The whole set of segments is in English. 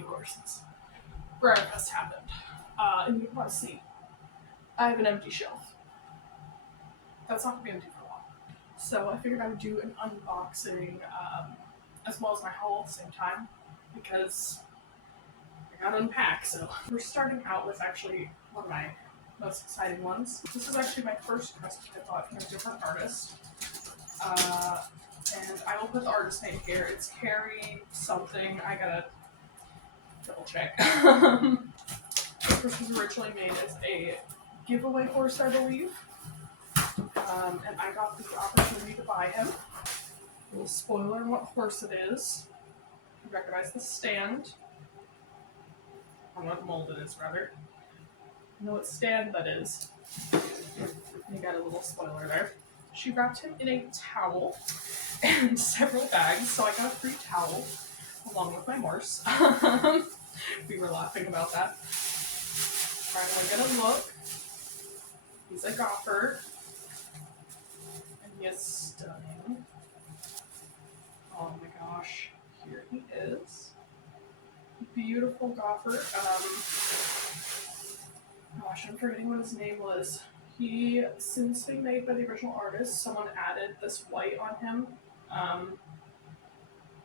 new horses. Breyerfest happened. And you can probably see I have an empty shelf. That's not going to be empty for a while. So I figured I would do an unboxing as well as my haul at the same time because I got to unpack. So we're starting out with actually one of my most exciting ones. This is actually my first crest I bought from a different artist. And I will put the artist name here. It's Carrie something. I gotta double check. This was originally made as a giveaway horse, I believe. And I got the opportunity to buy him. A little spoiler on what horse it is. You recognize the stand. I don't know what mold it is, rather. You know what stand that is. You got a little spoiler there. She wrapped him in a towel and several bags, so I got a free towel along with my horse. We were laughing about that. Alright, we're gonna look. He's a gopher. And he is stunning. Oh my gosh. Here he is. Beautiful gopher. Gosh, I'm forgetting what his name was. He, since being made by the original artist, someone added this white on him.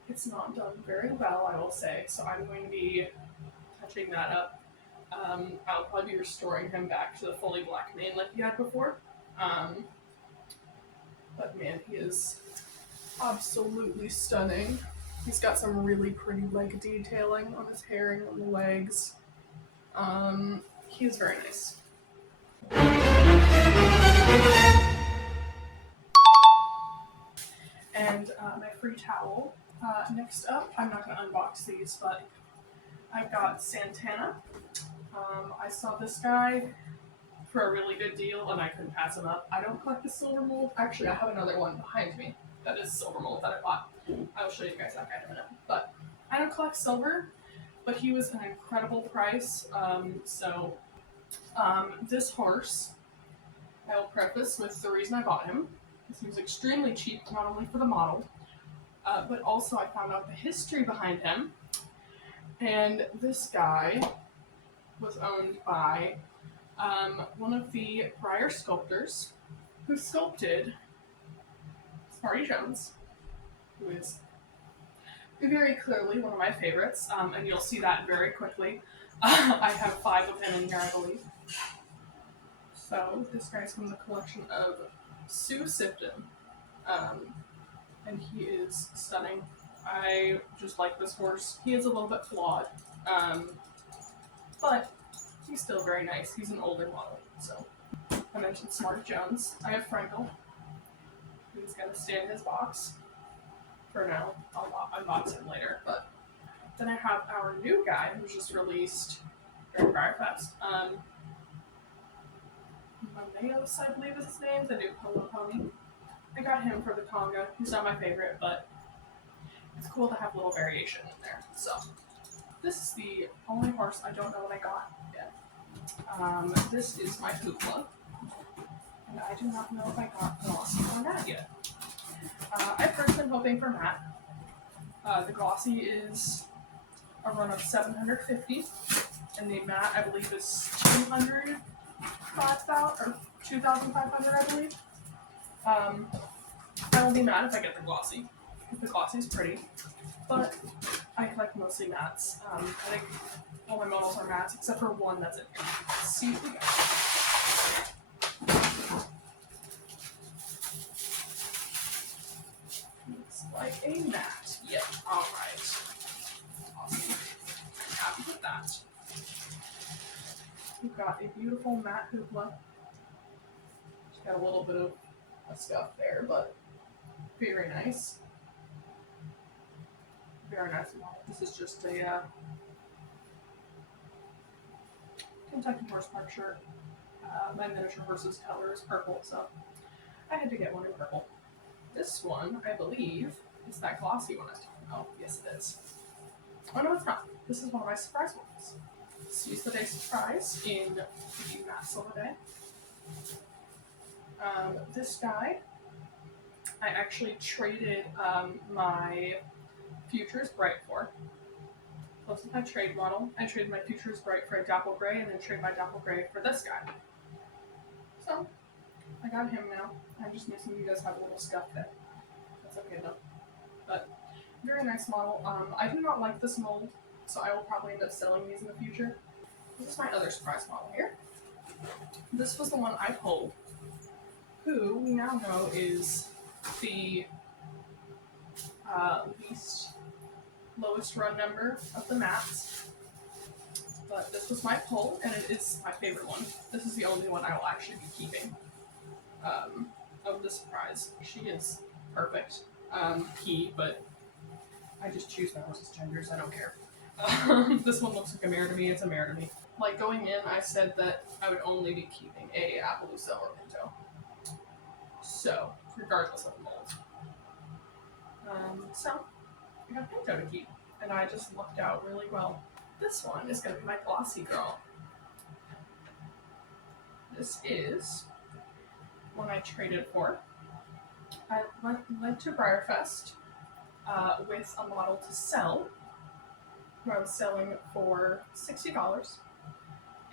It's not done very well, I will say, so I'm going to be touching that up. I'll probably be restoring him back to the fully black mane like he had before. But man, he is absolutely stunning. He's got some really pretty leg detailing on his hair and on the legs. He is very nice. And my free towel. Next up, I'm not going to unbox these, but I've got Santana. I saw this guy for a really good deal, and I couldn't pass him up. I don't collect the silver mold. Actually, I have another one behind me that is silver mold that I bought. I will show you guys that guy in a minute. But I don't collect silver, but he was an incredible price. This horse, I will preface with the reason I bought him. He was extremely cheap, not only for the model, but also I found out the history behind him. And this guy was owned by one of the Breyer sculptors who sculpted Smarty Jones, who is very clearly one of my favorites, and you'll see that very quickly. I have 5 of him in here, I believe. So this guy's from the collection of Sue Sipton, and he is stunning. I just like this horse. He is a little bit flawed, but he's still very nice. He's an older model, so. I mentioned Smart Jones. I have Frankel. He's going to stay in his box for now. I'll unbox him later, but then I have our new guy who's just released during Breyerfest. Maneos, I believe is his name, the new polo pony. I got him for the Conga. He's not my favorite, but it's cool to have a little variation in there. So, this is the only horse I don't know what I got yet. This is my Hoopla, and I do not know if I got Glossy or Matte yet. I've first been hoping for Matte. The Glossy is a run of 750, and the Matte, I believe, is 2,500, or 2,500, I believe. I will be mad if I get the Glossy, because the Glossy is pretty, but I collect mostly mattes. I think all my models are mattes, except for one that's in here. Let's see what we got. Looks like a matte. Yep, alright. Awesome. Happy with that. We've got a beautiful matte Hoopla. Just got a little bit of stuff there, but very nice. Very nice model. This is just a Kentucky Horse Park shirt. My miniature horse's color is purple, so I had to get one in purple. This one, I believe, is that glossy one I was talking about. Yes, it is. Oh, no, it's not. This is one of my surprise ones. Seize the Day Surprise in the Matte Silver Day. This guy, I actually traded my Futures Bright for. This is my trade model. I traded my Futures Bright for a Dapple Gray, and then trade my Dapple Gray for this guy. So, I got him now. I'm just missing he does have a little scuff there. That's okay though. But, very nice model. I do not like this mold, so I will probably end up selling these in the future. This is my other surprise model here. This was the one I pulled, who we now know is the lowest run number of the mats. But this was my pull, and it is my favorite one. This is the only one I will actually be keeping of the surprise. She is perfect. But I just choose my horse's genders, I don't care. This one looks like a mare to me, it's a mare to me. Like going in, I said that I would only be keeping a Appaloosa or Pinto. So, regardless of the mold. So, I got Pinto to keep, and I just lucked out really well. This one is going to be my glossy girl. This is one I traded for. I went to Breyerfest with a model to sell, who I was selling for $60,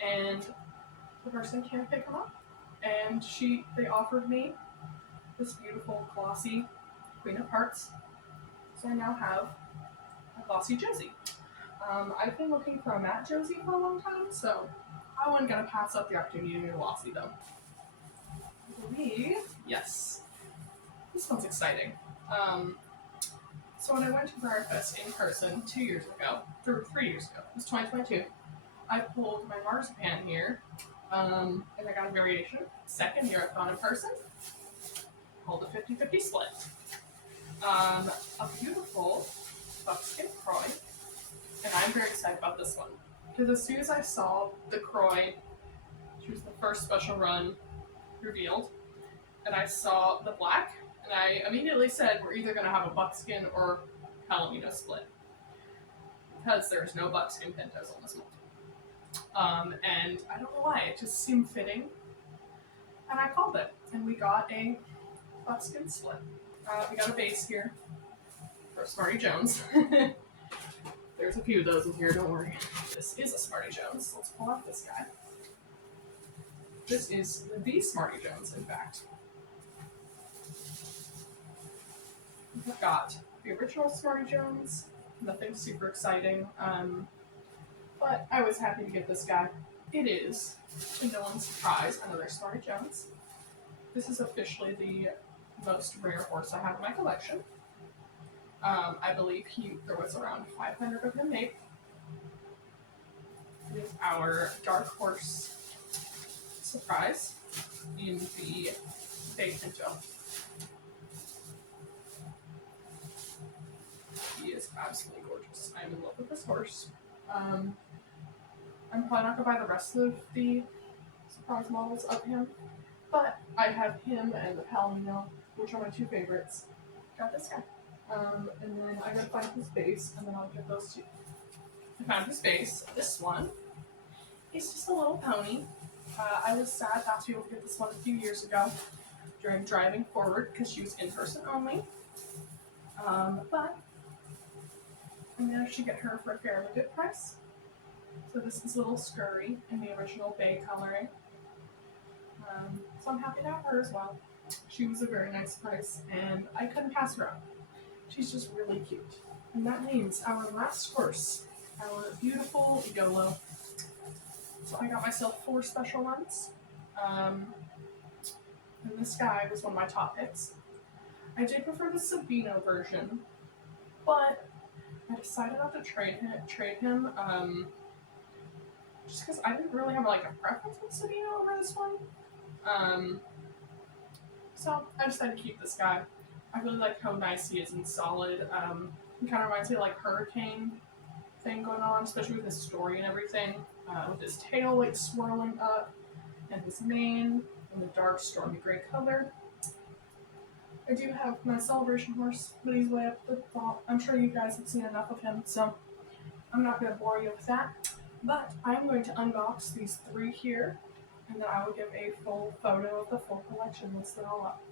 and the person can't pick him up, and they offered me this beautiful glossy Queen of Hearts, so I now have a glossy Josie. I've been looking for a matte Josie for a long time, so I wasn't going to pass up the opportunity to get a glossy though. I believe, yes, this one's exciting. So when I went to Breyerfest in person 3 years ago, it was 2022, I pulled my marzipan here, and I got a variation. Second year I've gone in person, pulled a 50-50 split. A beautiful buckskin Croy, and I'm very excited about this one, because as soon as I saw the Croy, she was the first special run revealed, and I saw the black, and I immediately said we're either going to have a buckskin or Palomino split, because there's no buckskin pintos on this mold. And I don't know why, it just seemed fitting, and I called it, and we got a buckskin split. We got a base here for Smarty Jones. There's a few of those in here, don't worry. This is a Smarty Jones. Let's pull out this guy. This is the Smarty Jones, in fact. We've got the original Smarty Jones, nothing super exciting, but I was happy to get this guy. It is, to no one's surprise, another Smarty Jones. This is officially the most rare horse I have in my collection. I believe there was around 500 of him made. It is our dark horse surprise in the Bay Pinto. He is absolutely gorgeous. I'm in love with this horse. I'm probably not going to buy the rest of the surprise models of him, but I have him and the Palomino, which are my two favorites. Got this guy. And then I gotta find his base, and then I'll get those two. I found his base. This one is just a little pony. I was sad not to be able to get this one a few years ago during driving forward because she was in person only. But I managed to get her for a fairly good price. So this is a little scurry in the original bay coloring. So I'm happy to have her as well. She was a very nice price, and I couldn't pass her up. She's just really cute. And that means our last horse, our beautiful YOLO. So I got myself 4 special ones. And this guy was one of my top picks. I did prefer the Sabino version, but I decided not to trade him just because I didn't really have like a preference with Sabino over this one. So I decided to keep this guy. I really like how nice he is and solid. He kind of reminds me of like Hurricane thing going on, especially with his story and everything. With his tail like swirling up, and his mane in the dark stormy gray color. I do have my celebration horse, but he's way up the top. I'm sure you guys have seen enough of him, so I'm not going to bore you with that. But I'm going to unbox these 3 here, and then I will give a full photo of the full collection once they're all up.